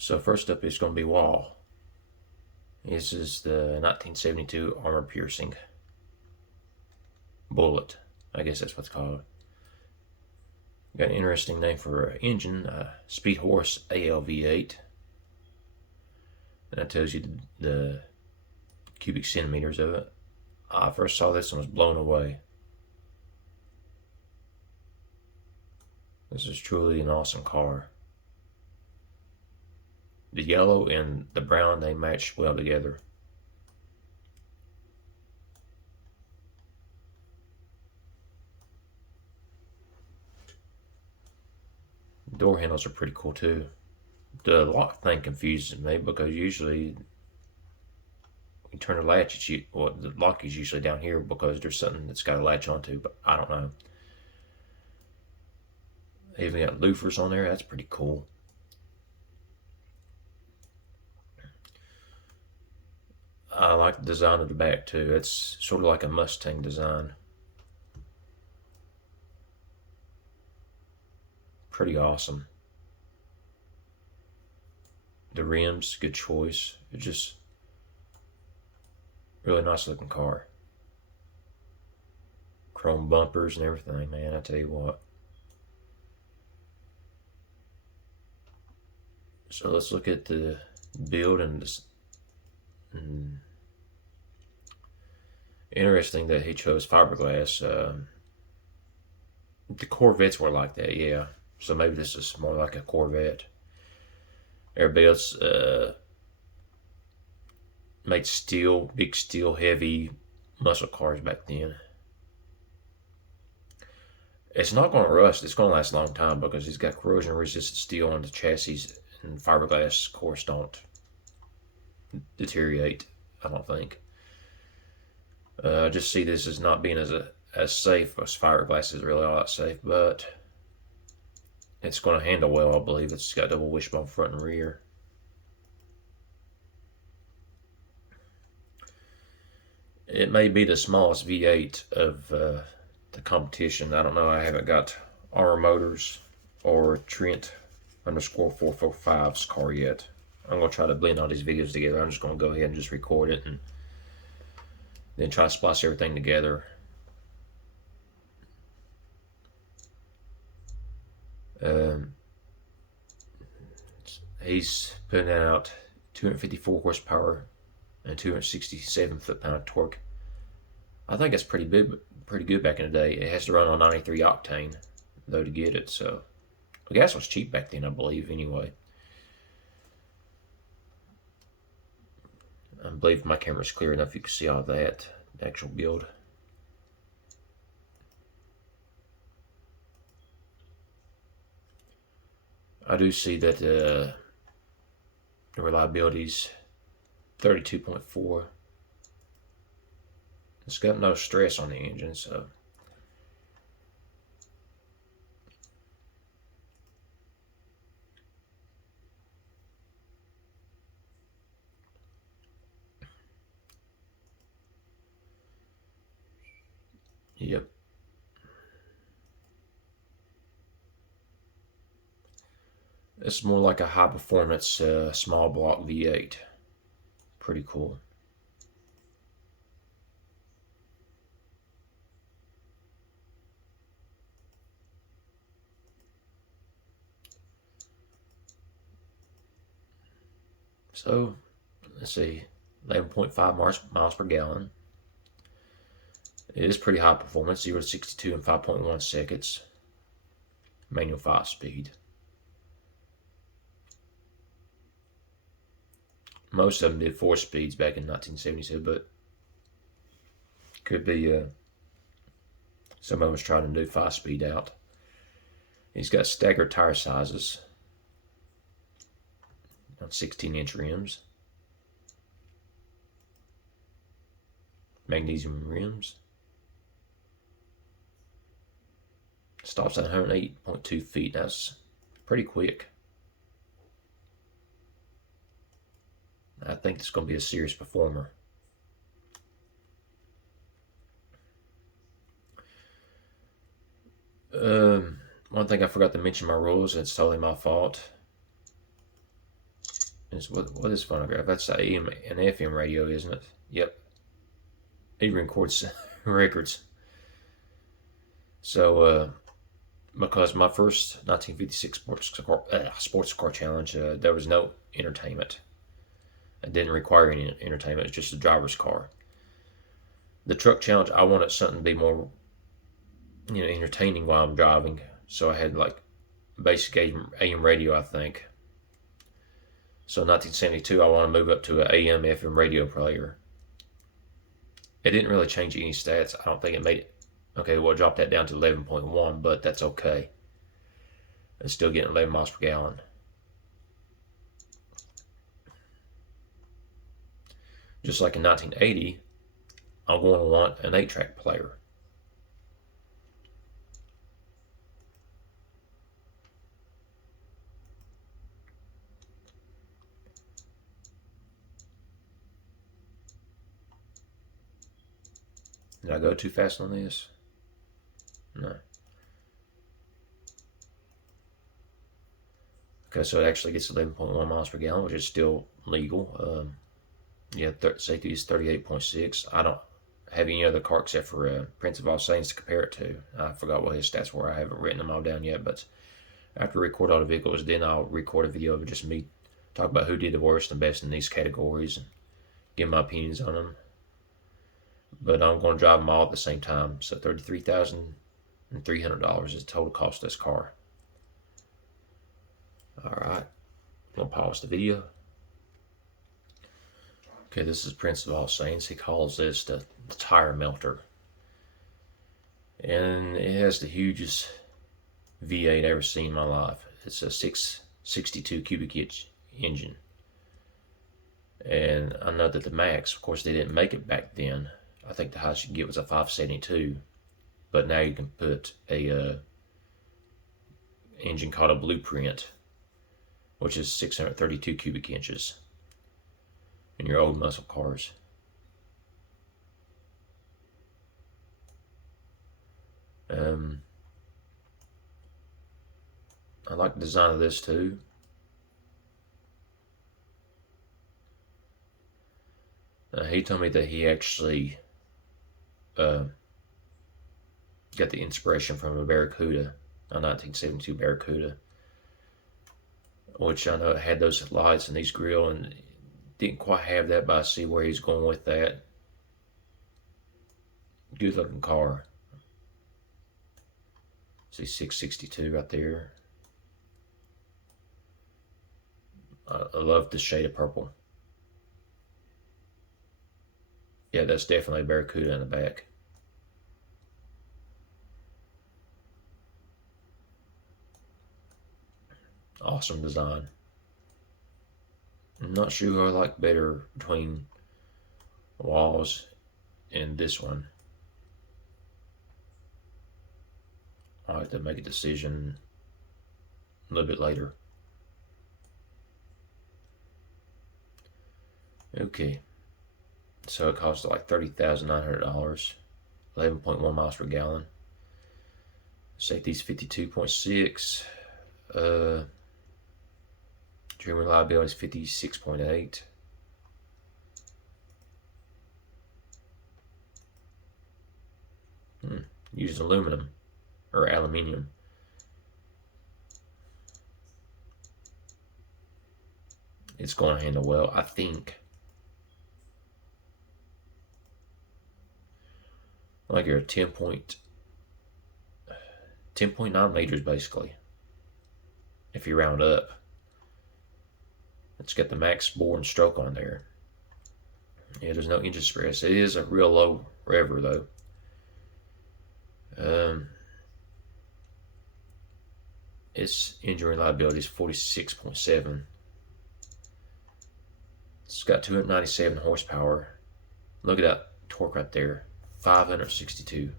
So first up is going to be Wall. This is the 1972 armor piercing bullet. I guess that's what's called. Got an interesting name for an engine, Speed Horse ALV8. And that tells you the cubic centimeters of it. I first saw this and was blown away. This is truly an awesome car. The yellow and the brown, they match well together. Door handles are pretty cool too. The lock thing confuses me because usually you turn the latch, the lock is usually down here because there's something that's got to latch onto, but I don't know. They even got louvers on there. That's pretty cool. I like the design of the back too. It's sort of like a Mustang design. Pretty awesome. The rims, good choice. It's just really nice looking car. Chrome bumpers and everything, man. I tell you what. So let's look at the build and this. Interesting that he chose fiberglass. The Corvettes were like that, yeah. So maybe this is more like a Corvette. Everybody else made steel, big steel, heavy muscle cars back then. It's not going to rust. It's going to last a long time because he's got corrosion resistant steel on the chassis, and fiberglass, of course, don't deteriorate, I don't think. I just see this as not being as safe as fiberglass is really all that safe, but it's going to handle well, I believe. It's got double wishbone front and rear. It may be the smallest V8 of the competition. I don't know. I haven't got Armor Motors or Trent underscore 445's car yet. I'm going to try to blend all these videos together. I'm just going to go ahead and just record it and then try to splice everything together. He's putting out 254 horsepower and 267 foot-pound torque. I think that's pretty good back in the day. It has to run on 93 octane though to get it. So the gas was cheap back then, I believe. Anyway, I believe my camera's clear enough you can see all that, the actual build. I do see that the reliability's 32.4. It's got no stress on the engine, so yep. It's more like a high performance small block V8. Pretty cool. So let's see, 11.5 miles per gallon. It is pretty high performance, 0 to 62 in 5.1 seconds. Manual 5-speed. Most of them did 4 speeds back in 1972, but could be some of them was trying to do 5-speed out. He's got staggered tire sizes on 16-inch rims. Magnesium rims. Stops at 108.2 feet. That's pretty quick. I think it's going to be a serious performer. One thing I forgot to mention my rules, it's totally my fault. What is phonograph? That's the AM and FM radio, isn't it? Yep. It records records. So, because my first 1956 sports car challenge, there was no entertainment. It didn't require any entertainment. It's just a driver's car. The truck challenge, I wanted something to be more, entertaining while I'm driving. So I had like basic AM radio, I think. So in 1972, I want to move up to an AM FM radio player. It didn't really change any stats. I don't think it made it. Okay, well, drop that down to 11.1, but that's okay. It's still getting 11 miles per gallon. Just like in 1980, I'm going to want an 8-track player. Did I go too fast on this? No. Okay, so it actually gets 11.1 miles per gallon, which is still legal. Yeah, safety is 38.6. I don't have any other car except for Prince of All Saints to compare it to. I forgot what his stats were. I haven't written them all down yet, but after I record all the vehicles, then I'll record a video of just me talk about who did the worst and best in these categories and give my opinions on them. But I'm going to drive them all at the same time. So $33,300 is the total cost of this car. Alright, I'm going to pause the video. Okay, this is Prince of All Saints. He calls this the tire melter. And it has the hugest V8 I've ever seen in my life. It's a 662 cubic inch engine. And I know that the max, of course, they didn't make it back then. I think the highest you can get was a 572. But now you can put a engine called a Blueprint, which is 632 cubic inches in your old muscle cars. I like the design of this too. He told me that he actually got the inspiration from a Barracuda, a 1972 Barracuda, which I know it had those lights and these grill, and didn't quite have that, but I see where he's going with that. Good looking car. See 662 right there. I love the shade of purple. Yeah, that's definitely a Barracuda in the back. Awesome design. I'm not sure who I like better between Walls and this one. I'll have to make a decision a little bit later. Okay, so it costs like $30,900, 11.1 miles per gallon. Safety's 52.6. Trim reliability is 56.8. Uses aluminum or aluminium. It's going to handle well, I think. Like your 10.9 liters basically, if you round up. It's got the max bore and stroke on there. Yeah, there's no engine stress. It is a real low rever though. Its engine reliability is 46.7. It's got 297 horsepower. Look at that torque right there. 562.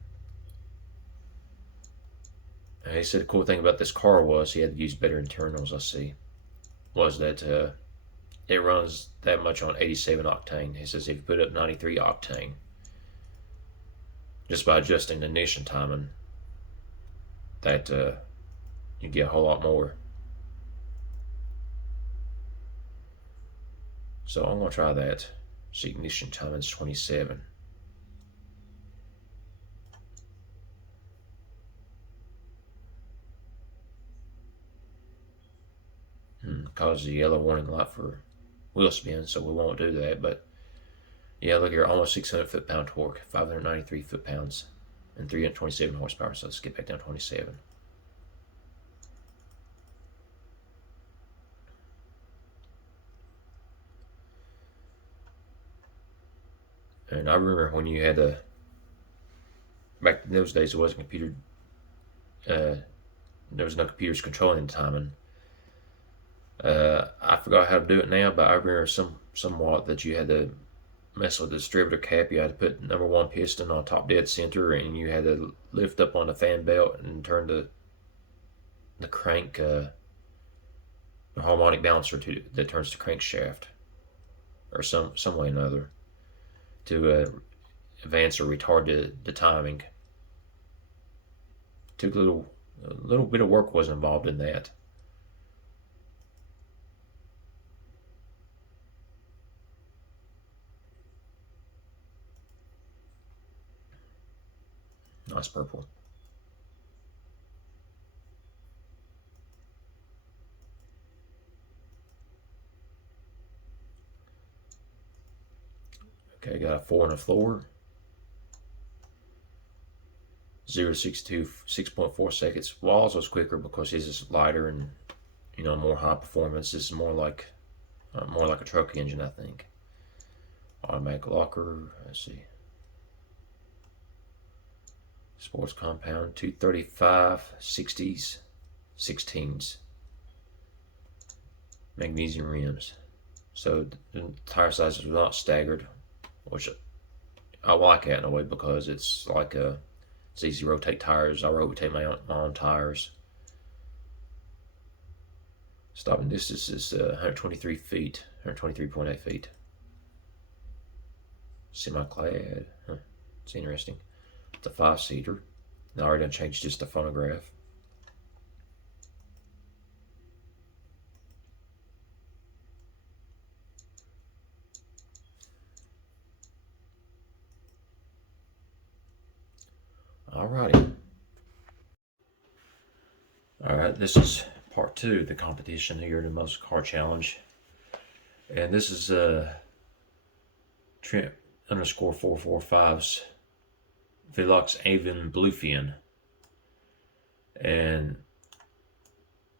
And he said the cool thing about this car was he had to use better internals, I see. Was that it runs that much on 87 octane. He says if you put up 93 octane, just by adjusting the ignition timing, that you get a whole lot more. So I'm going to try that. Ignition time is 27. Causes a yellow warning light for wheel spin, so we won't do that. But yeah, look here, almost 600 foot-pound torque, 593 foot-pounds, and 327 horsepower. So let's get back down to 27. And I remember when you had back in those days, it wasn't computer. There was no computers controlling the timing. I forgot how to do it now, but I remember somewhat that you had to mess with the distributor cap. You had to put number one piston on top dead center, and you had to lift up on the fan belt and turn the crank, the harmonic balancer that turns the crankshaft, or some way or another, to advance or retard the timing. Took a little bit of work was involved in that. Nice purple. Okay, got a 4 on the floor. 0 to 62, 6.4 seconds. Walls was quicker because his is lighter and more high performance. This is more like a truck engine, I think. Automatic locker. Let's see. Sports compound 235, 60s, 16s. Magnesium rims. So the tire sizes are not staggered, which I like that in a way because it's like it's easy to rotate tires. I rotate my own tires. Stopping distance is 123 feet, 123.8 feet. Semi-clad. Huh. It's interesting. It's a 5-seater. Now I already done changed just the phonograph. Alrighty. Alright, this is part 2 of the competition here in the Muscle Car Challenge. And this is Trent underscore 445's Velox Avon Bluefin. And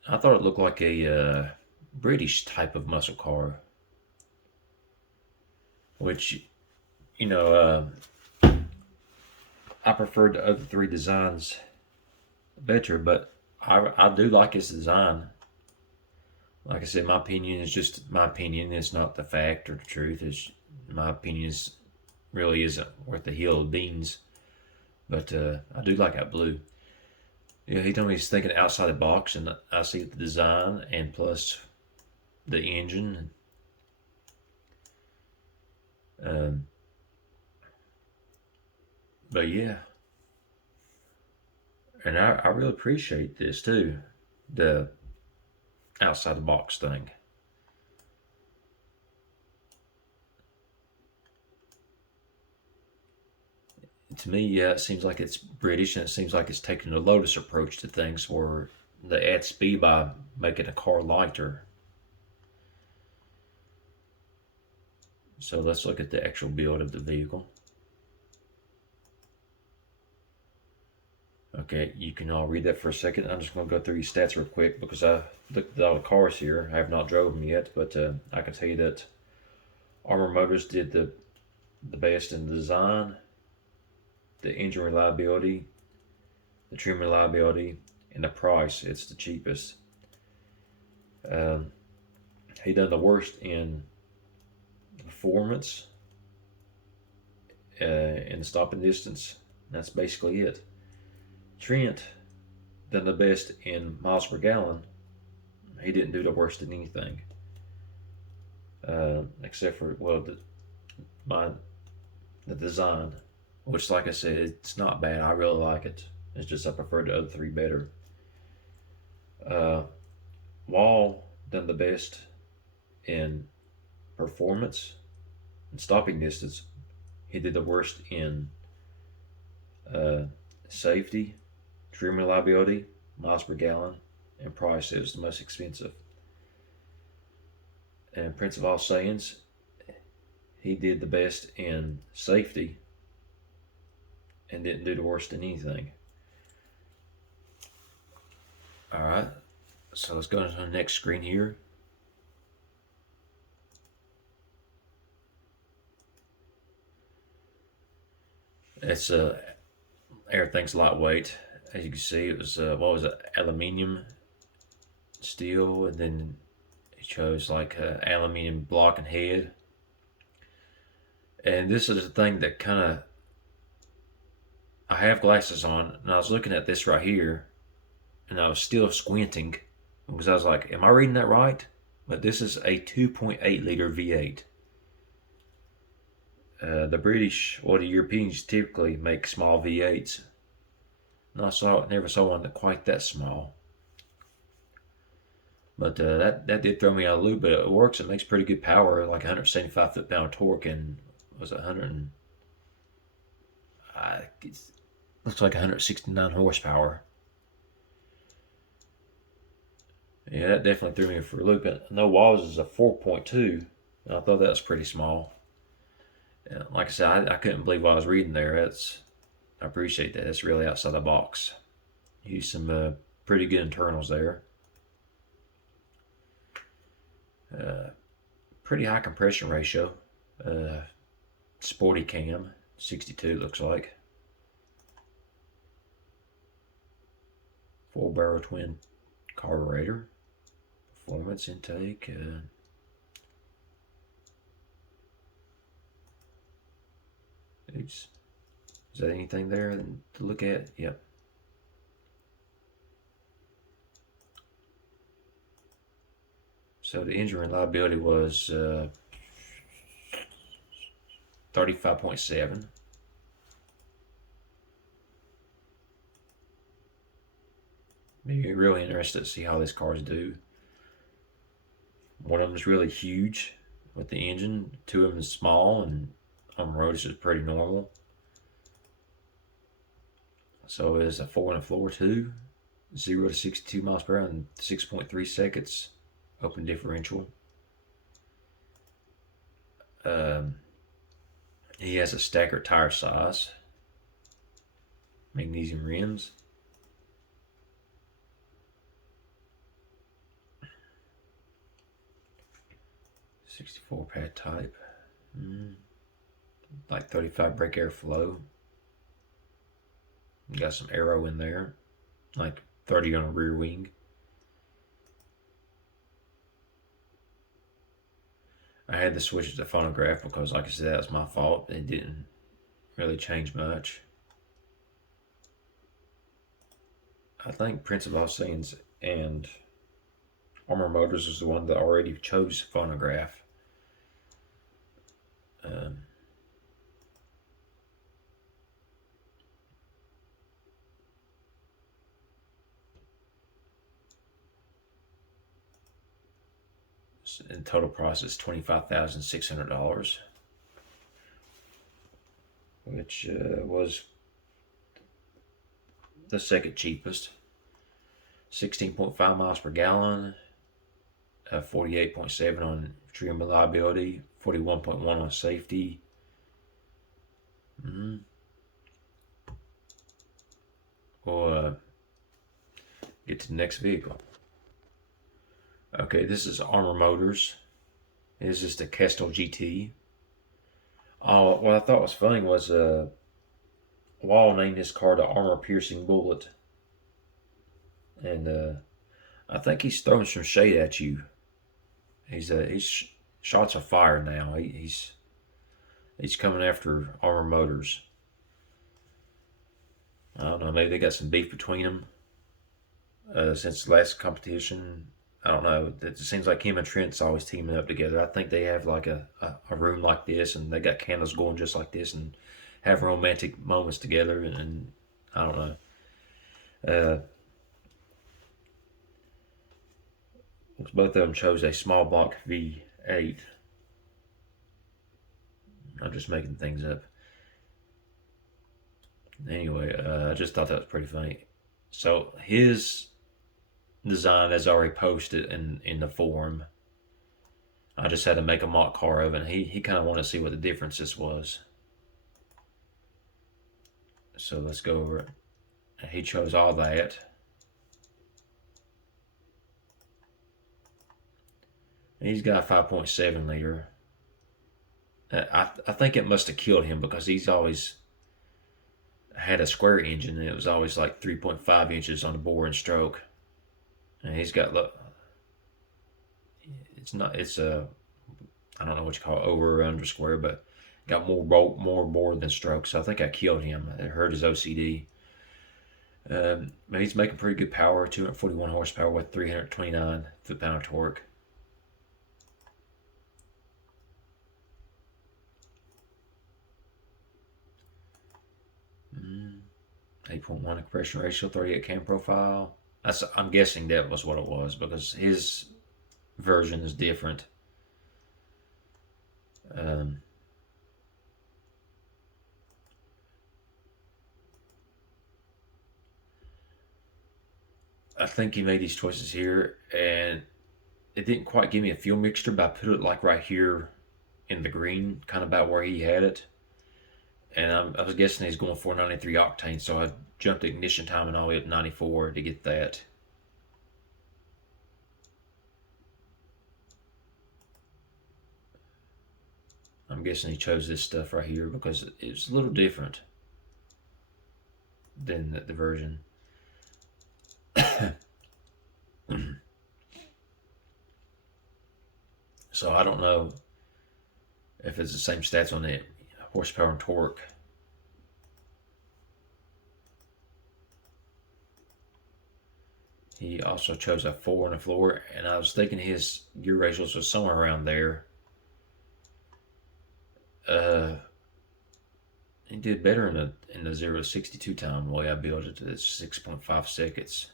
I thought it looked like a British type of muscle car, which, I preferred the other 3 designs better, but I do like his design. Like I said, my opinion is just my opinion. It's not the fact or the truth. It's my opinion really isn't worth a hill of beans. But I do like that blue. Yeah, he told me he's thinking outside the box, and I see the design and plus the engine. But yeah, and I really appreciate this too, the outside the box thing. To me, yeah, it seems like it's British, and it seems like it's taking a Lotus approach to things, where they add speed by making a car lighter. So let's look at the actual build of the vehicle. Okay, you can all read that for a second. I'm just going to go through these stats real quick because I looked at all the cars here. I have not drove them yet, but I can tell you that Armor Motors did the best in the design, the engine reliability, the trim reliability, and the price. It's the cheapest. He done the worst in performance, in the stopping distance. That's basically it. Trent done the best in miles per gallon. He didn't do the worst in anything, except for the design, which, like I said, it's not bad. I really like it. It's just I prefer the other 3 better. Wall done the best in performance and stopping distance, he did the worst in uh, safety, trim reliability, miles per gallon, and price. It was the most expensive. And Prince of All Saiyans, he did the best in safety and didn't do the worst in anything. All right, so let's go to the next screen here. It's everything's lightweight. As you can see, it was what was it, aluminium, steel, and then he chose like aluminium block and head. And this is the thing that kind of, I have glasses on, and I was looking at this right here, and I was still squinting because I was like, "Am I reading that right?" But this is a 2.8 liter V8. The British or the Europeans typically make small V8s. Never saw one that quite that small. But that did throw me out of the loop. But it works. It makes pretty good power, like 175 foot-pound torque, and was it 100? It looks like 169 horsepower. Yeah, that definitely threw me for a loop. And no walls is a 4.2. And I thought that was pretty small. Yeah, like I said, I couldn't believe what I was reading there. I appreciate that. It's really outside the box. Use some pretty good internals there. Pretty high compression ratio. Sporty cam, 62 looks like. 4-barrel twin carburetor. Performance intake. Oops. Is that anything there to look at? Yep. So the engine reliability was 35.7. Maybe really interested to see how these cars do. One of them is really huge with the engine. Two of them is small, and on the road it's just pretty normal. So it's a 4 on the floor too. 0 to 62 miles per hour in 6.3 seconds. Open differential. He has a staggered tire size. Magnesium rims. '64 pad type. Like 35 brake airflow. Got some aero in there. Like 30 on a rear wing. I had to switch it to phonograph because, like I said, that was my fault. It didn't really change much. I think Prince of All Saiyans and Armor Motors was the one that already chose phonograph. And total price is $25,600, which was the second cheapest. 16.5 miles per gallon, 48.7 on trim reliability, 41.1 on safety. We'll get to the next vehicle. Okay, this is Armor Motors. This is the Kestrel GT. What I thought was funny was Wall named his car the Armor Piercing Bullet. And I think he's throwing some shade at you. He's shots are fired now. He's coming after Armor Motors. I don't know. Maybe they got some beef between them since the last competition. I don't know. It seems like him and Trent's always teaming up together. I think they have like a room like this, and they got candles going just like this, and have romantic moments together. And I don't know. Both of them chose a small block V8. I'm just making things up. Anyway, I just thought that was pretty funny. So his design is already posted in the forum. I just had to make a mock car of it. And he kind of wanted to see what the differences was. So let's go over it. He chose all that. And he's got a 5.7 liter. I think it must have killed him because he's always had a square engine and it was always like 3.5 inches on the bore and stroke. And he's got, look, it's a, I don't know what you call it, over or under square, but got more bore than stroke. So I think I killed him. It hurt his OCD. He's making pretty good power, 241 horsepower with 329 foot-pound torque. Mm, 8.1 compression ratio, 38 cam profile. I'm guessing that was what it was because his version is different. I think he made these choices here, and it didn't quite give me a fuel mixture, but I put it like right here in the green, kind of about where he had it. And I was guessing he's going for 93 octane, so I jumped the ignition timing all the way up to 94 to get that. I'm guessing he chose this stuff right here because it's a little different than the version. So I don't know if it's the same stats on the horsepower and torque. He also chose a 4 on the floor, and I was thinking his gear ratios was somewhere around there. He did better in the 0 to 62 time. The way I built it, it's 6.5 seconds.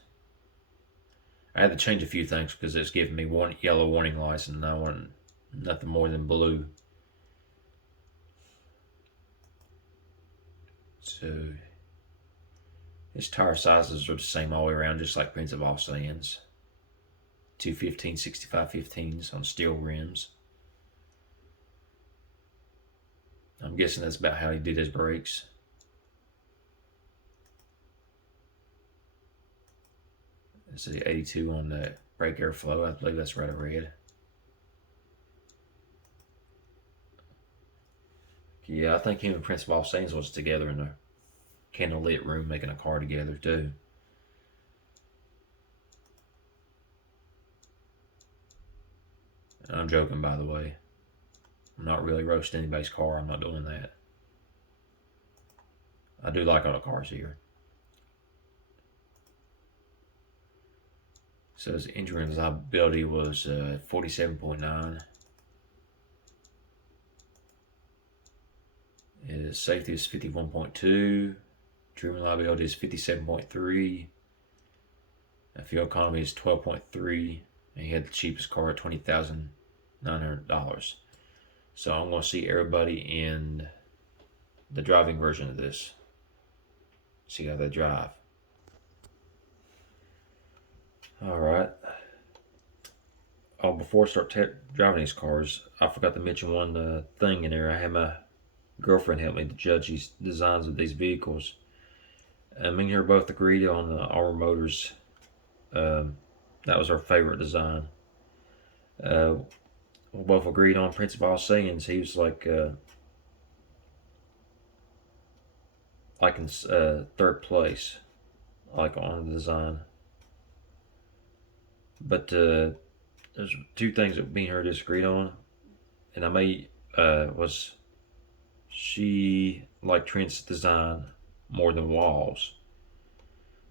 I had to change a few things because it's giving me one yellow warning lights, and I want nothing more than blue. So his tire sizes are the same all the way around, just like Prince of All Sands. 215 65-15s on steel rims. I'm guessing that's about how he did his brakes. This is the 82 on the brake airflow. I believe that's red or red. Yeah, I think him and Prince of All Saints was together in a candlelit room making a car together too. And I'm joking, by the way. I'm not really roasting anybody's car. I'm not doing that. I do like all the cars here. So his injury and reliability was 47.9. His safety is 51.2. True reliability is 57.3. Fuel economy is 12.3. And he had the cheapest car at $20,900. So I'm going to see everybody in the driving version of this. See how they drive. Alright. Oh, before I start driving these cars, I forgot to mention one thing in there. I had my girlfriend help me to judge these designs of these vehicles. Me and her both agreed on Aura Motors. That was our favorite design. We both agreed on Prince of All Saiyans. He was like in third place, like on the design. But there's two things that me and her disagreed on, and was she liked Trent's design more than Wall's.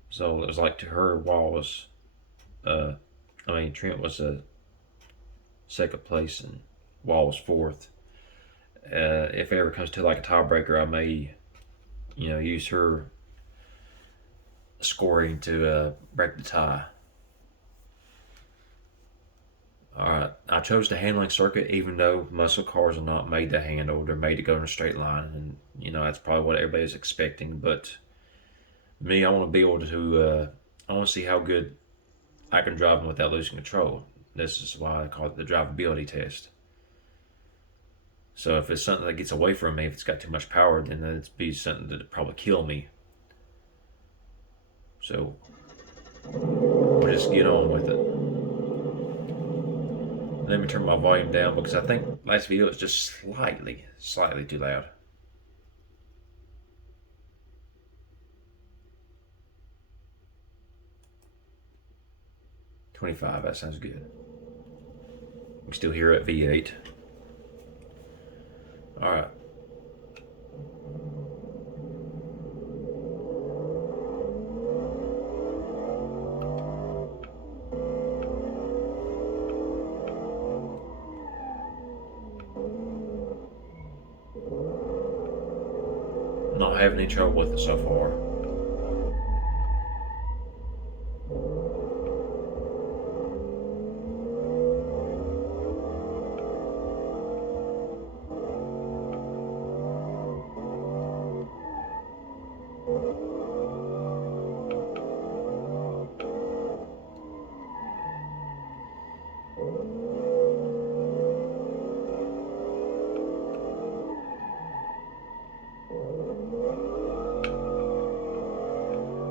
So it was like to her, Trent was a second place and Wall was fourth. If it ever comes to like a tiebreaker, I may, use her scoring to break the tie. All right, I chose the handling circuit, even though muscle cars are not made to handle. They're made to go in a straight line, and that's probably what everybody's expecting. But me, I want to be able to. I want to see how good I can drive them without losing control. This is why I call it the drivability test. So if it's something that gets away from me, if it's got too much power, then it'd be something that'd probably kill me. So we'll just get on with it. Let me turn my volume down because I think last video was just slightly too loud. $25, that sounds good. We still here at V8. All right. Not having any trouble with it so far.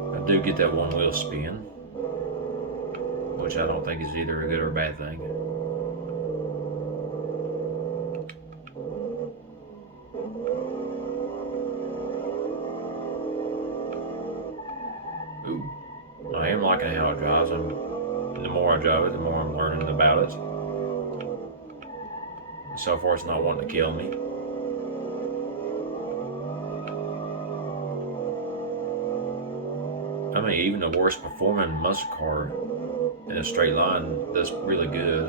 I do get that one wheel spin, which I don't think is either a good or a bad thing. Ooh, I am liking how it drives. The more I drive it, the more I'm learning about it. So far, it's not wanting to kill me. I mean, even the worst performing muscle car in a straight line does really good.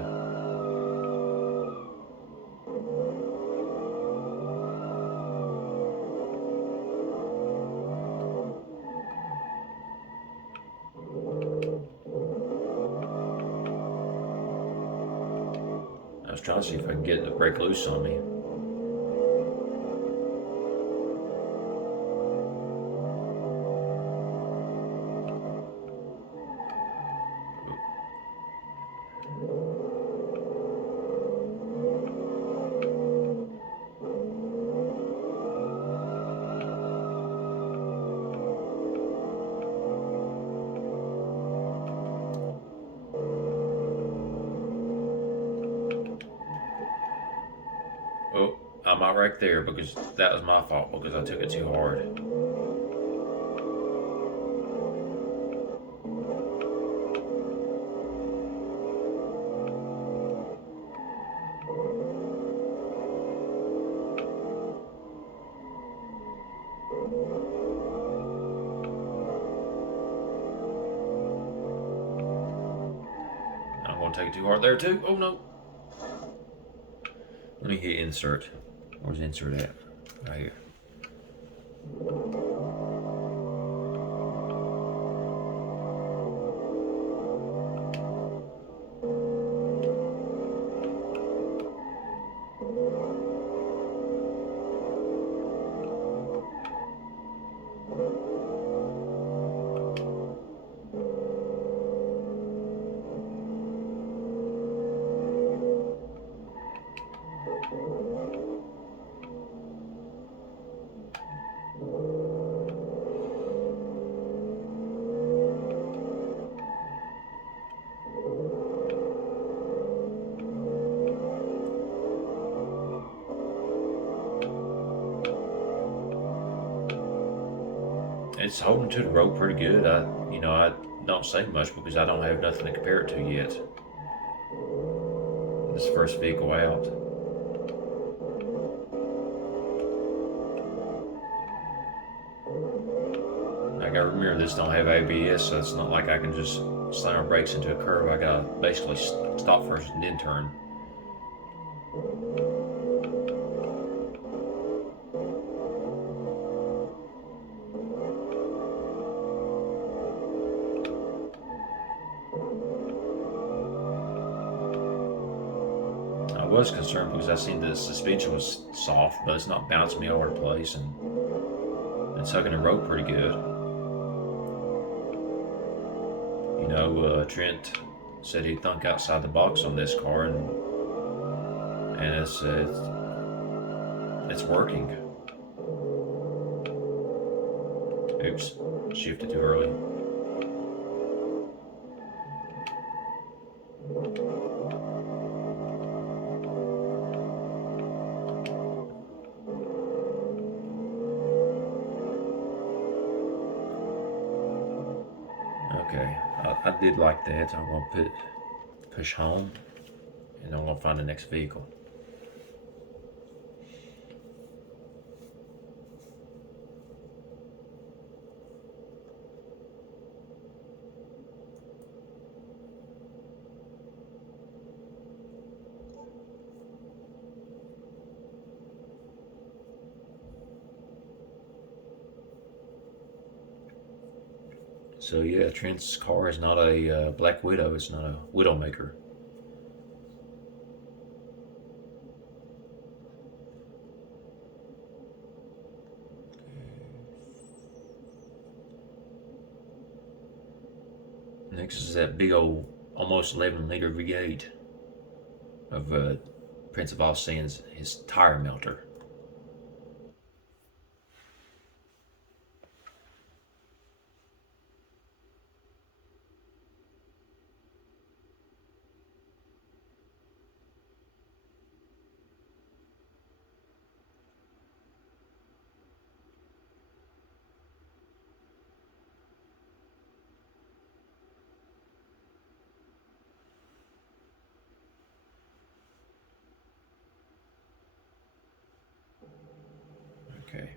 I was trying to see if I can get it to break loose on me. Oh, I'm out right there because that was my fault because I took it too hard. I'm going to take it too hard there too. Oh no. Let me hit insert. Where's insert at? Right here. It's holding to the road pretty good. I don't say much because I don't have nothing to compare it to yet. This first vehicle out. I gotta remember this don't have ABS, so it's not like I can just slam my brakes into a curve. I gotta basically stop first and then turn. was concerned because I seen the suspension was soft, but it's not bouncing me all over the place, and it's hugging the road pretty good. You know, Trent said he'd thunk outside the box on this car, and it's working. Oops, shifted too early. Okay, I did like that. I'm gonna push home, and I'm gonna find the next vehicle. So yeah, Trent's car is not a Black Widow. It's not a Widowmaker. Next is that big old, almost 11-liter V8 of Prince of All Sins, his tire melter. Okay.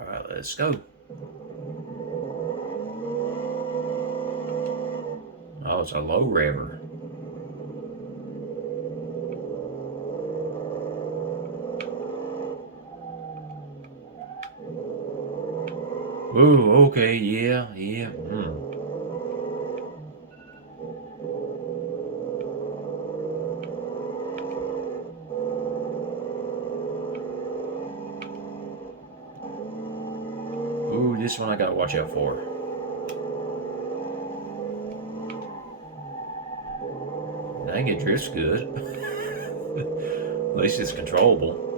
All right, let's go. Oh, it's a low rever. Ooh, okay, yeah. Ooh, this one I gotta watch out for. Dang, it drifts good. At least it's controllable.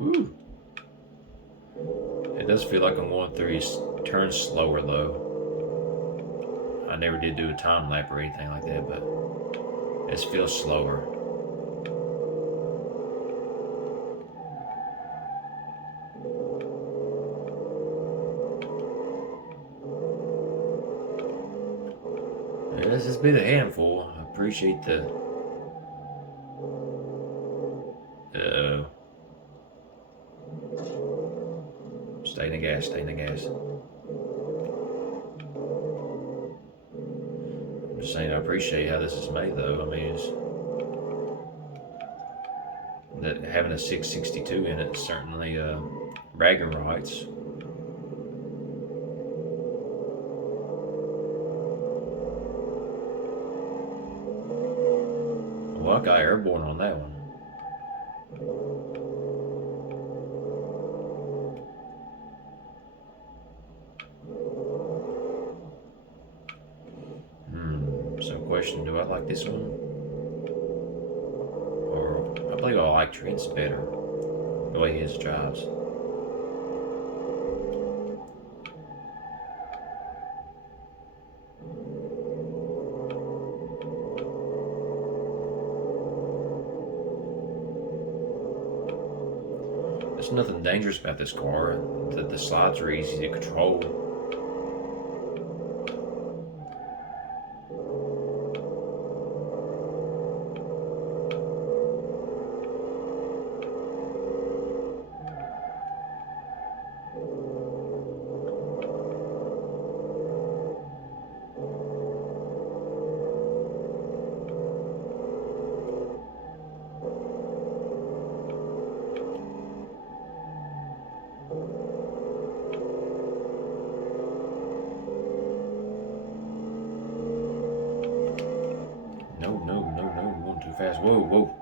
Ooh. It does feel like I'm going through his turns slower though. I never did do a time lap or anything like that, but it feels slower. Yeah, this has been a handful. I appreciate the. Stay in the gas, stay in the gas. I'm just saying, I appreciate how this is made though. I mean, that having a 662 in it is certainly bragging rights. Well, I got airborne on that one. So question, do I like this one? Or I believe I like Trent's better, the way his drives. There's nothing dangerous about this car. The slides are easy to control. fast. Whoa, whoa.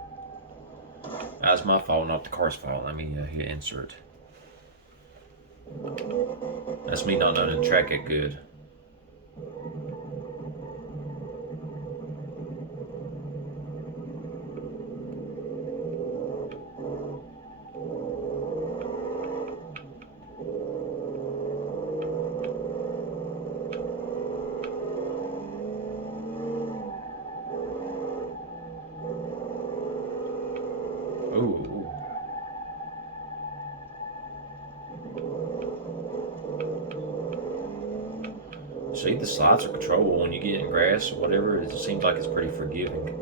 That's my fault, not the car's fault. Let me hit insert. That's me not knowing to track it good. Ooh. See, the slides are controllable when you get in grass or whatever. It seems like it's pretty forgiving.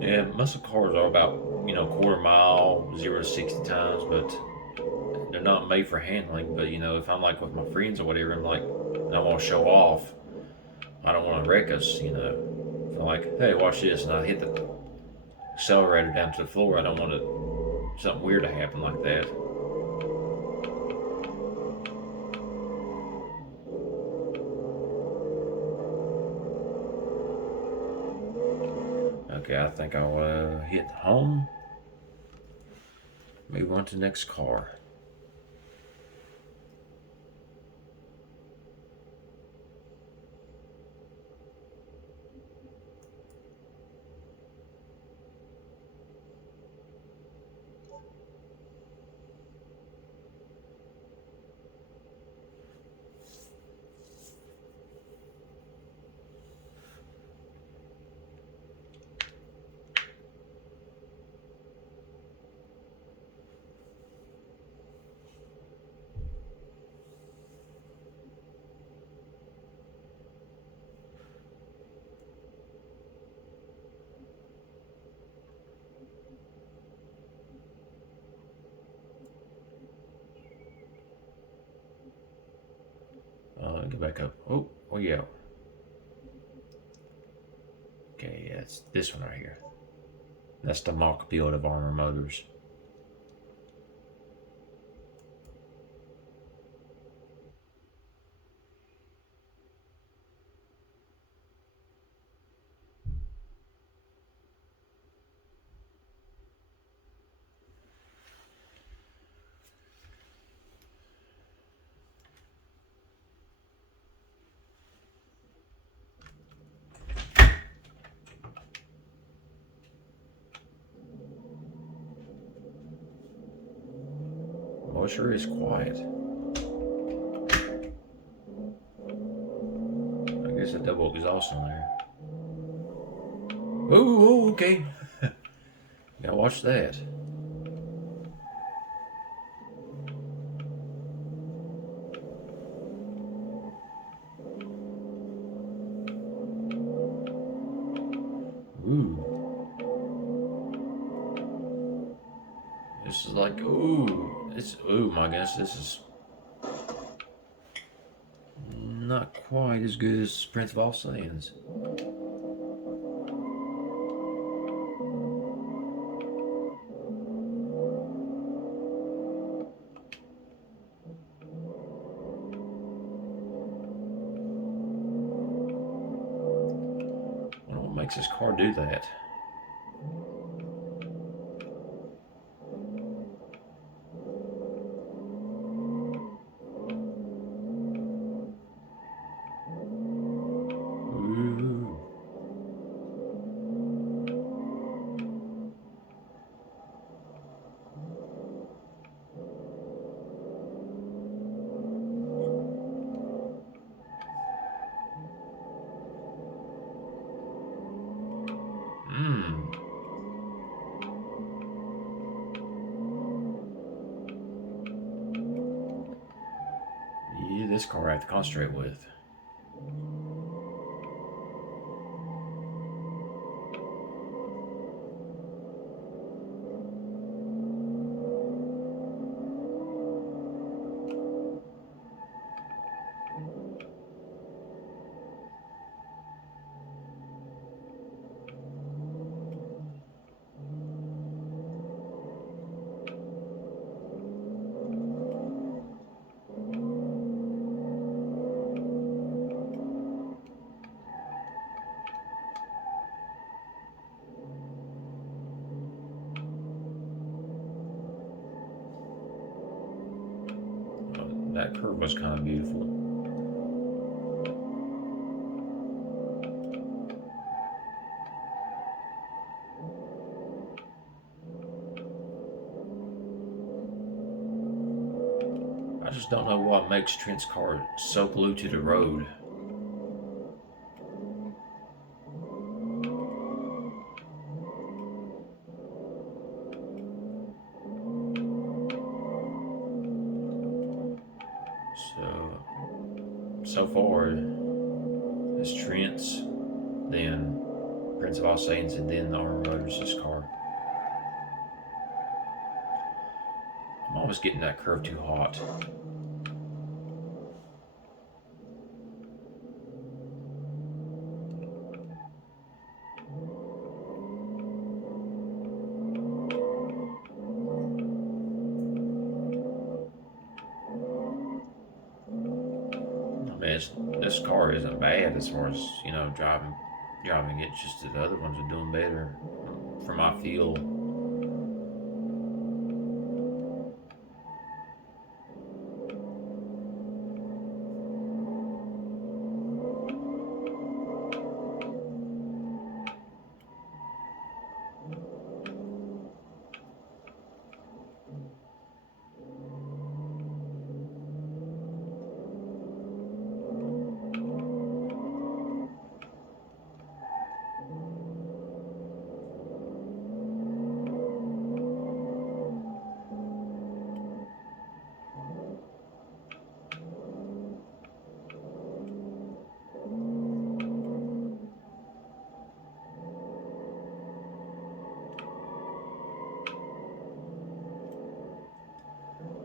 Yeah, muscle cars are about, quarter mile, 0 to 60 times, but they're not made for handling. But, if I'm like with my friends or whatever, I'm like, I want to show off. I don't want to wreck us. If I'm like, hey, watch this, and I hit the accelerator down to the floor, I don't want something weird to happen like that. Okay, I think I'll hit home. Move on to the next car. Get back up. Oh yeah. Okay, yeah, it's this one right here. That's the mock build of Armor Motors. Well, it sure is quiet. I guess a double exhaust on there. Oh, okay. Gotta watch that. Ooh. This is like, my goodness, this is not quite as good as Prince of All Saiyans. I don't know what makes this car do that. Ooh. this car I have to concentrate with. That curve was kind of beautiful. I just don't know what makes Trent's car so glued to the road. So far, it's Trent's, then Prince of All Saints, and then the Armor Motors' car. I'm always getting that curve too hot. This car isn't bad as far as driving it. Just the other ones are doing better for my feel.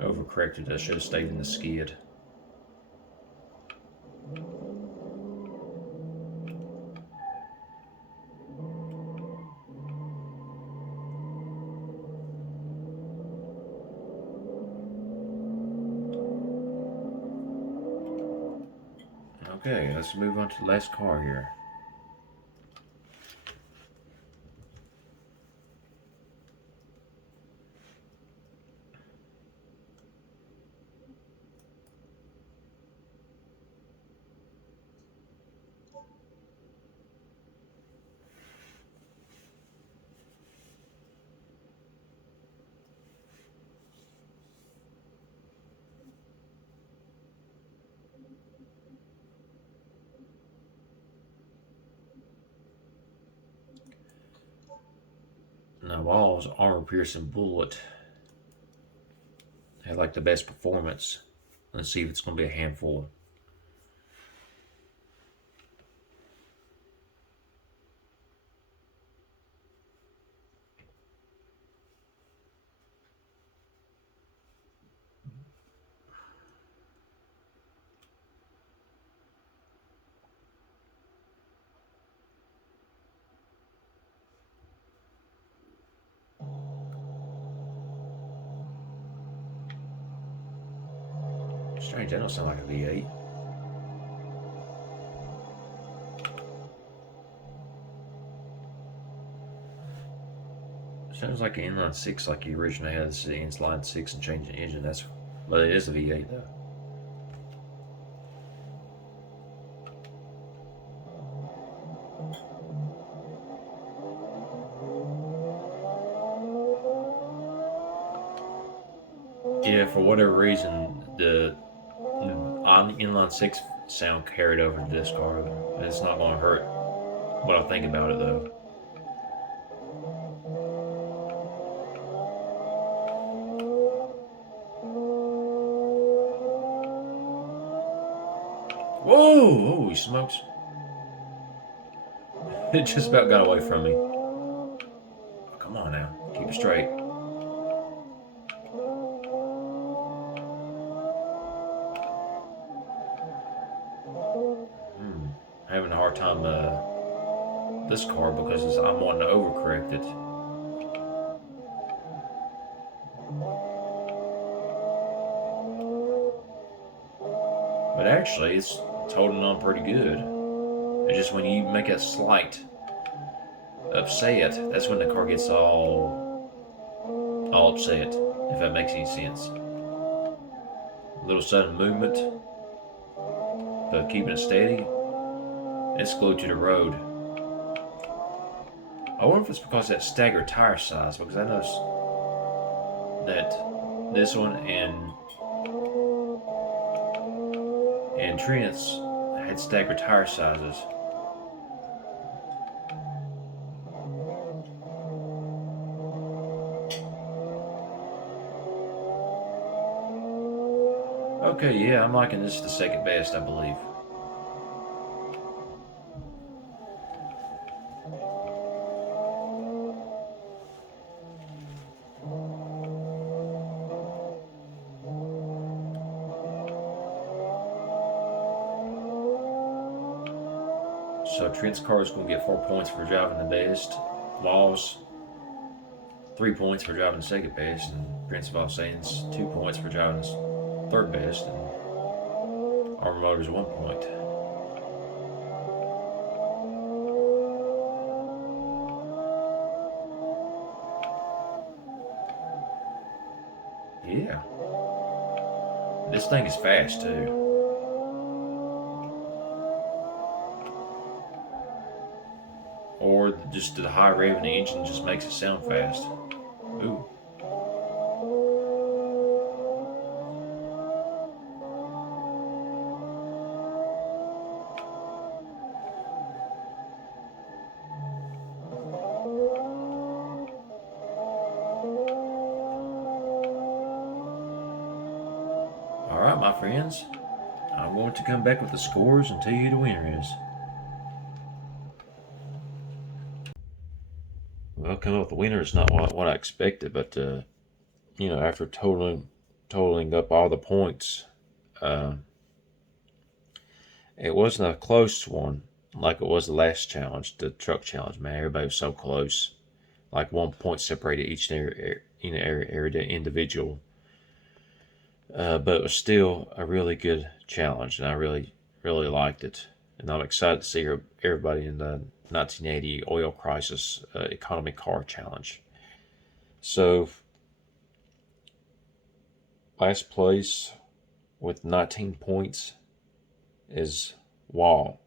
Overcorrected. I should have stayed in the skid. Okay, let's move on to the last car here. Now, Wall's armor-piercing bullet had like the best performance. Let's see if it's going to be a handful. Strange, that don't sound like a V8. Sounds like an inline six, like he originally had the inline six and changed the engine. But it is a V8 though. Yeah, for whatever reason, the inline six sound carried over to this car. It's not going to hurt what I think about it though. Whoa! Holy smokes. It just about got away from me. Oh, come on now. Keep it straight. Having a hard time this car because I'm wanting to overcorrect it. But actually, it's holding on pretty good. It's just when you make a slight upset, that's when the car gets all upset. If that makes any sense. A little sudden movement, but keeping it steady, it's glued to the road. I wonder if it's because of that staggered tire size, because I noticed that this one and Trent's had staggered tire sizes. Okay, yeah, I'm liking this the second best, I believe. So Trent's car is going to get 4 points for driving the best. Law's 3 points for driving the second best, and Prince of All Saints 2 points for driving the third best, and Armor Motors 1 point. Yeah, this thing is fast too. Or just the high rev in the engine just makes it sound fast. Ooh. Alright, my friends. I'm going to come back with the scores and tell you who the winner is. Well, coming up with the winner is not what I expected, but after totaling up all the points, it wasn't a close one like it was the last challenge, the truck challenge. Man, everybody was so close. Like 1 point separated each every individual. But it was still a really good challenge, and I really, really liked it. And I'm excited to see everybody in the 1980 oil crisis economy car challenge. So, last place with 19 points is Wall.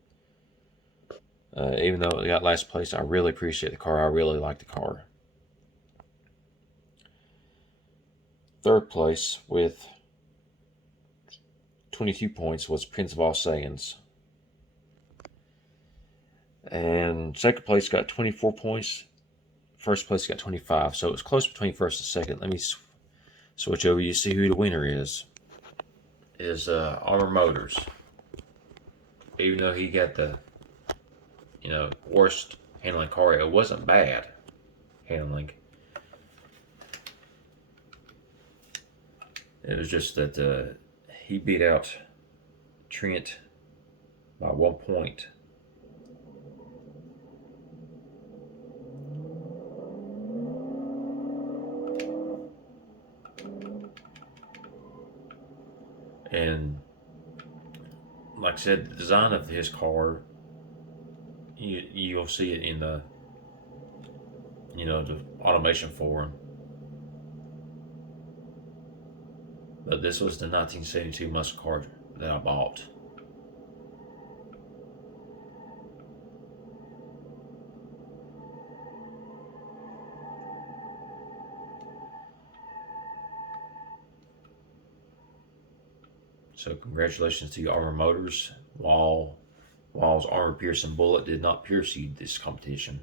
Even though it got last place, I really appreciate the car. I really like the car. Third place with 22 points was Prince of All Saiyans. And second place got 24 points. First place got 25. So it was close between first and second. Let me switch over. You see who the winner is. Armor Motors. Even though he got the worst handling car, it wasn't bad handling. It was just that he beat out Trent by 1 point. And like I said, the design of his car, you'll see it in the the automation forum. But this was the 1972 muscle car that I bought. So congratulations to Armor Motors. Wall's armor piercing bullet did not pierce you this competition.